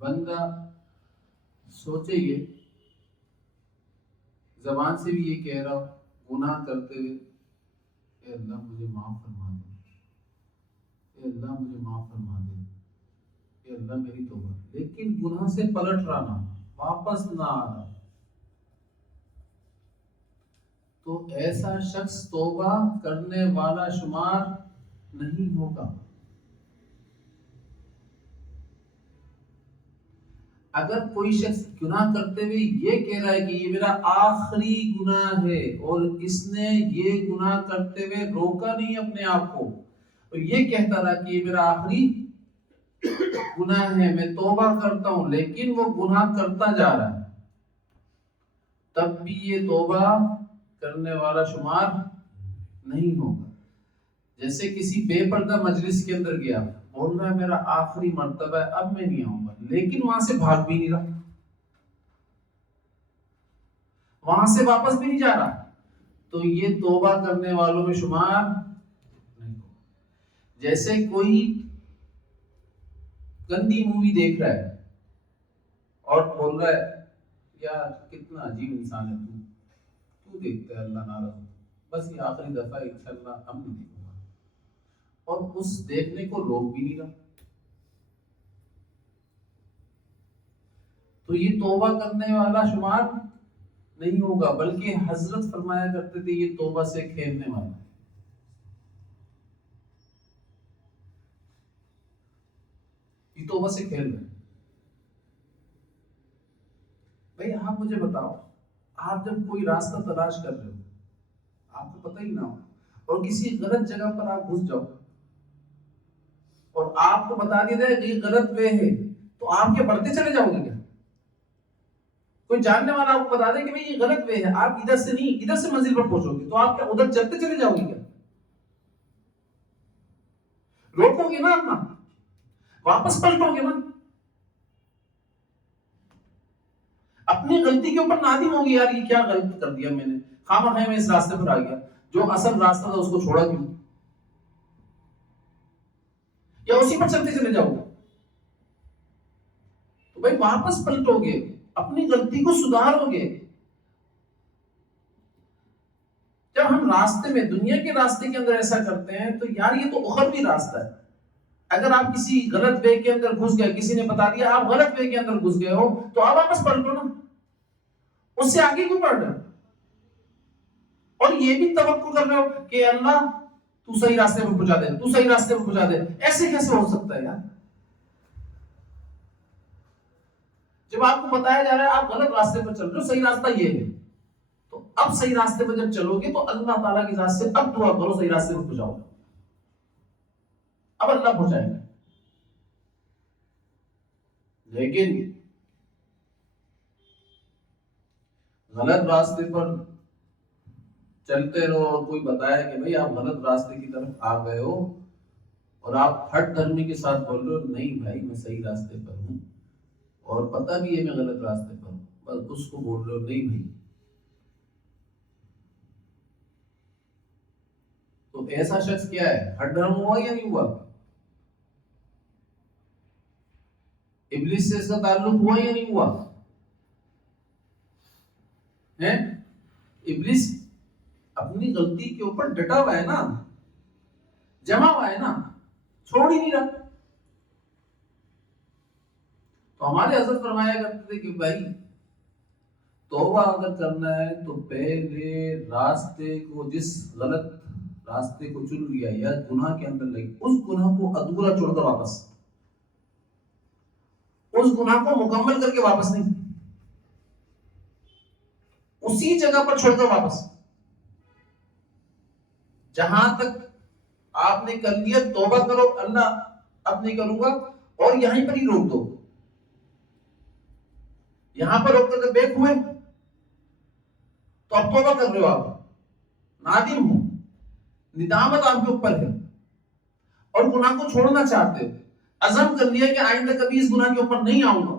بندہ سوچے یہ زبان سے بھی یہ کہہ رہا ہو گناہ کرتے ہوئے، اے اللہ مجھے معاف فرما دے، اے اللہ مجھے معاف فرما دے، اے اللہ میری توبہ، لیکن گناہ سے پلٹ رہا نہ، واپس نہ آ رہا، تو ایسا شخص توبہ کرنے والا شمار نہیں ہوگا۔ اگر کوئی شخص گناہ کرتے ہوئے یہ کہہ رہا ہے کہ یہ میرا آخری گناہ ہے، اور اس نے یہ گناہ کرتے ہوئے روکا نہیں اپنے آپ کو، اور یہ کہتا رہا کہ یہ میرا آخری گناہ ہے، میں توبہ کرتا ہوں، لیکن وہ گناہ کرتا جا رہا ہے، تب بھی یہ توبہ کرنے والا شمار نہیں ہوگا۔ جیسے کسی بے پردہ مجلس کے اندر گیا، بول رہا ہے میرا آخری مرتبہ ہے، اب میں نہیں آؤں گا، لیکن وہاں سے بھاگ بھی نہیں رہا، وہاں سے واپس بھی نہیں جا رہا، تو یہ توبہ کرنے والوں میں شمار نہیں ہوگا۔ جیسے کوئی گندی مووی دیکھ رہا ہے اور بول رہا ہے یار کتنا عجیب انسان ہے تو دیکھتا ہے اللہ ناراض ہو، بس یہ آخری دفعہ انشاءاللہ ہم نہیں دیکھوں گا، اور اس دیکھنے کو روک بھی نہیں رہا، تو یہ توبہ کرنے والا شمار نہیں ہوگا، بلکہ حضرت فرمایا کرتے تھے یہ توبہ سے کھیلنے والا، یہ توبہ سے کھیل رہے ہیں۔ بھائی آپ مجھے بتاؤ، آپ جب کوئی راستہ تلاش کر رہے ہو، آپ کو پتہ ہی نہ ہو، اور کسی غلط جگہ پر آپ گھس جاؤ، اور آپ کو بتا دیا جائے کہ یہ غلط وے ہے، تو آپ کیا بڑھتے چلے جاؤ گے کیا؟ کوئی جاننے والا آپ کو بتا دے کہ بھئی یہ غلط وے ہے، آپ ادھر سے نہیں ادھر سے منزل پر پہنچو گے، تو آپ کیا ادھر چلتے چلے جاؤ گے کیا؟ روکو گے نا اپنا، واپس پلٹو گے نا، اپنی غلطی کے اوپر نادم ہوگی، یار یہ کیا غلط کر دیا میں نے، خواہ میں اس راستے پر آ گیا، جو اصل راستہ تھا اس کو چھوڑا کیوں؟ یا اسی پر چلتے چلے جاؤ گے؟ تو بھائی واپس پلٹو گے، اپنی غلطی کو سدھارو گے۔ جب ہم راستے میں دنیا کے راستے کے اندر ایسا کرتے ہیں تو یار یہ تو اخروی راستہ ہے، اگر آپ کسی غلط وے کے اندر گھس گئے، کسی نے بتا دیا آپ غلط وے کے اندر گھس گئے ہو، تو آپ واپس پلٹو نا، اس سے آگے کیوں بڑھ رہے ہو؟ اور یہ بھی توقع کر رہے ہو کہ اللہ تو صحیح راستے پر پہنچا دے، تو صحیح راستے پر پہنچا دے، ایسے کیسے ہو سکتا ہے یار؟ جب آپ کو بتایا جا رہا ہے آپ غلط راستے پر چل رہے ہو، صحیح راستہ یہ ہے، تو اب صحیح راستے پر جب چلو گے تو اللہ تعالیٰ کی ذات سے اب دعا کرو صحیح راستے پر پہنچاؤ، اب اللہ پہنچائے گا۔ لیکن غلط راستے پر چلتے رہو، اور کوئی بتایا کہ بھئی آپ غلط راستے کی طرف آ گئے ہو، اور آپ ہٹ دھرمی کے ساتھ بول رہے ہو نہیں بھائی میں صحیح راستے پر ہوں، اور پتہ بھی ہے میں غلط راستے پر ہوں، بس اس کو بول رہے ہو نہیں بھائی، تو ایسا شخص کیا ہے؟ ہٹ دھرم ہوا یا نہیں ہوا؟ ابلیس سے اس کا تعلق ہوا یا نہیں ہوا ہے؟ ابلیس اپنی غلطی کے اوپر ڈٹا ہوا ہے نا، جمع ہوا ہے نا، چھوڑ ہی نہیں رہا۔ تو ہمارے حضرت فرمایا کرتے تھے کہ بھائی توبہ اگر کرنا ہے تو پہلے راستے کو، جس غلط راستے کو چن لیا یا گناہ کے اندر لگی، اس گناہ کو ادھورا چھوڑ کر واپس، اس گناہ کو مکمل کر کے واپس نہیں، اسی جگہ پر چھوڑ کر واپس، جہاں تک آپ نے کر لیا توبہ کرو اللہ اب نہیں کروں گا، اور یہیں پر ہی روک دو، یہاں پر روک کر بیک ہوئے تو اب توبہ کر رہے ہو، آپ نادم ہو، ندامت آپ کے اوپر ہے، اور گناہ کو چھوڑنا چاہتے ہو، عزم کر لیا کہ آئندہ کبھی اس گناہ کے اوپر نہیں آؤں گا،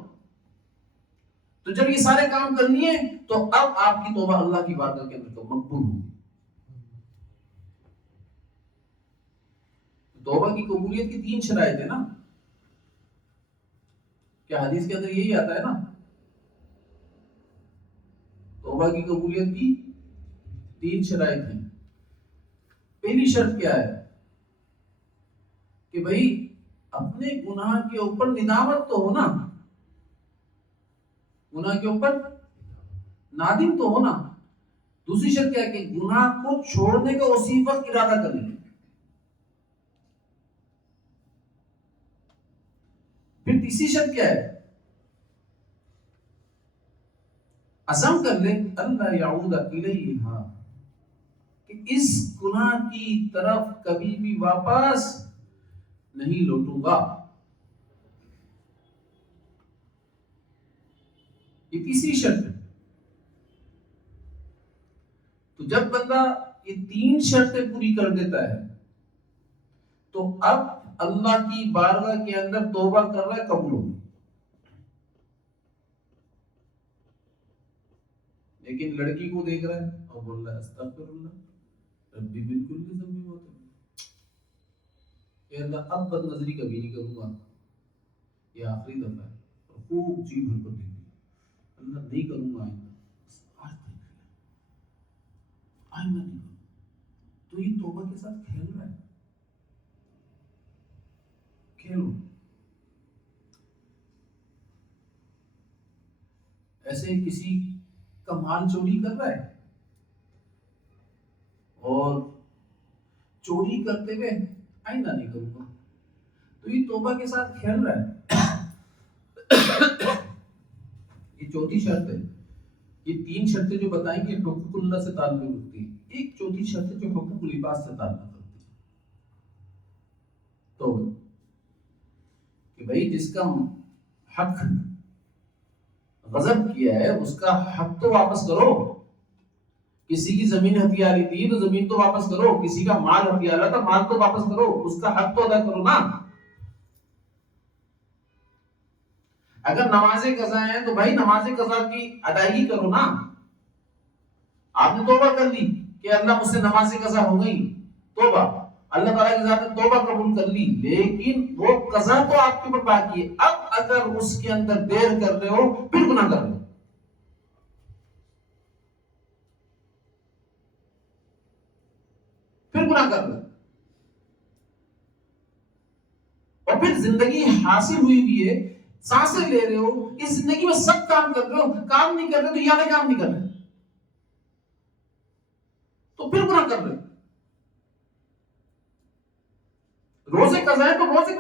تو جب یہ سارے کام کر لیے تو اب آپ کی توبہ اللہ کی بارگاہ کے اندر تو مقبول ہوگی۔ توبہ کی قبولیت کی 3 شرائط ہے نا، کیا حدیث کے اندر یہی آتا ہے نا؟ توبہ کی قبولیت کی 3 شرائط ہیں. پہلی شرط کیا ہے کہ بھئی اپنے گناہ کے اوپر ندامت تو ہونا، گناہ کے اوپر نادم تو ہونا. دوسری شرط کیا ہے کہ گناہ کو چھوڑنے کا اسی وقت ارادہ کر لیں. پھر تیسری شرط کیا ہے؟ عزم کر لے اللہ یعود الیہا، کہ اس گناہ کی طرف کبھی بھی واپس نہیں لوٹوں گا. یہ تیسری شرط ہے. تو جب بندہ یہ 3 شرطیں پوری کر دیتا ہے تو اب اللہ کی بارگاہ کے اندر توبہ کر رہا ہے، قبول ہوگی. لیکن لڑکی کو دیکھ رہا ہے اور بول رہا ہے استغفر اللہ ربی بالکل بھی ذنبی ہوتا ہے، اے اللہ اب بد نظری کبھی نہیں کروں گا، یہ آخری دفعہ ہے. اور خوب جی بھر کر دیکھ لیا اللہ نہیں کروں گا آئندہ، آج دیکھ لیا آئندہ نہیں کروں. تو یہ توبہ کے ساتھ کھیل رہا ہے. کھیلو. ایسے کسی کا مال چوری کر رہا ہے اور چوری کرتے ہوئے آئندہ نہیں کروں گا، تو یہ توبہ کے ساتھ کھیل رہا ہے. یہ چوتھی شرط ہے. یہ 3 شرطیں جو بتائیں گے حقوق اللہ سے تعلق رکھتی ہیں. ایک چوتھی شرط ہے جو حقوق العباد سے تعلق رکھتی ہے. تو کہ بھئی جس کا حق غضب کیا ہے اس کا حق تو واپس کرو. کسی کی زمین ہتھیاری تھی تو زمین تو واپس کرو. کسی کا مال ہتھیارا تھا مال تو واپس کرو. اس کا حق تو ادا کرو نا. اگر نماز قضا ہے تو بھائی نماز قضا کی ادائیگی کرو نا. آپ نے توبہ کر لی کہ اللہ مجھ سے نماز قضا ہو گئی، توبہ اللہ تعالیٰ کی ذات نے توبہ قبول کر لی، لیکن وہ قضا تو آپ کے اوپر باقی ہے. اب اگر اس کے اندر دیر کر رہے ہو پھر گناہ کر رہے ہو. پھر گناہ کر رہے ہو. اور پھر زندگی حاصل ہوئی بھی ہے، سانسیں لے رہے ہو، اس زندگی میں سب کام کر رہے ہو، کام نہیں کر رہے تو یہاں کام نہیں کر رہے تو پھر گناہ کر رہے. روزے قضا ہے تو روزے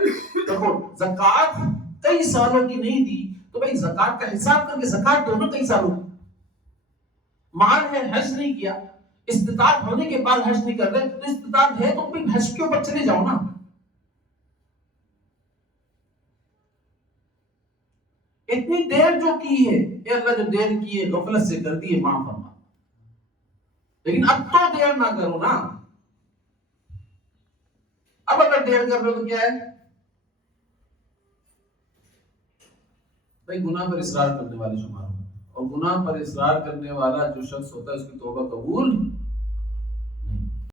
دیکھو، زکات کئی سالوں کی نہیں دی تو بھائی زکات کا حساب کر کے زکات دو نا. کئی سالوں کی مال ہے، حج نہیں کیا، استطاعت ہونے کے بعد حج نہیں کر رہے تو استطاعت ہے تو پھر حج کے اوپر چلے جاؤ نا. اتنی دیر جو کی ہے اے اللہ جو دیر کی ہے غفلت سے کر دی ہے معاف فرما، لیکن اب تو دیر نہ کرو نا. اب اگر دیر کر رہے ہو تو کیا ہے بھائی گناہ پر اصرار کرنے والے شمار ہو. اور گناہ پر اصرار کرنے والا جو شخص ہوتا ہے اس کی توبہ قبول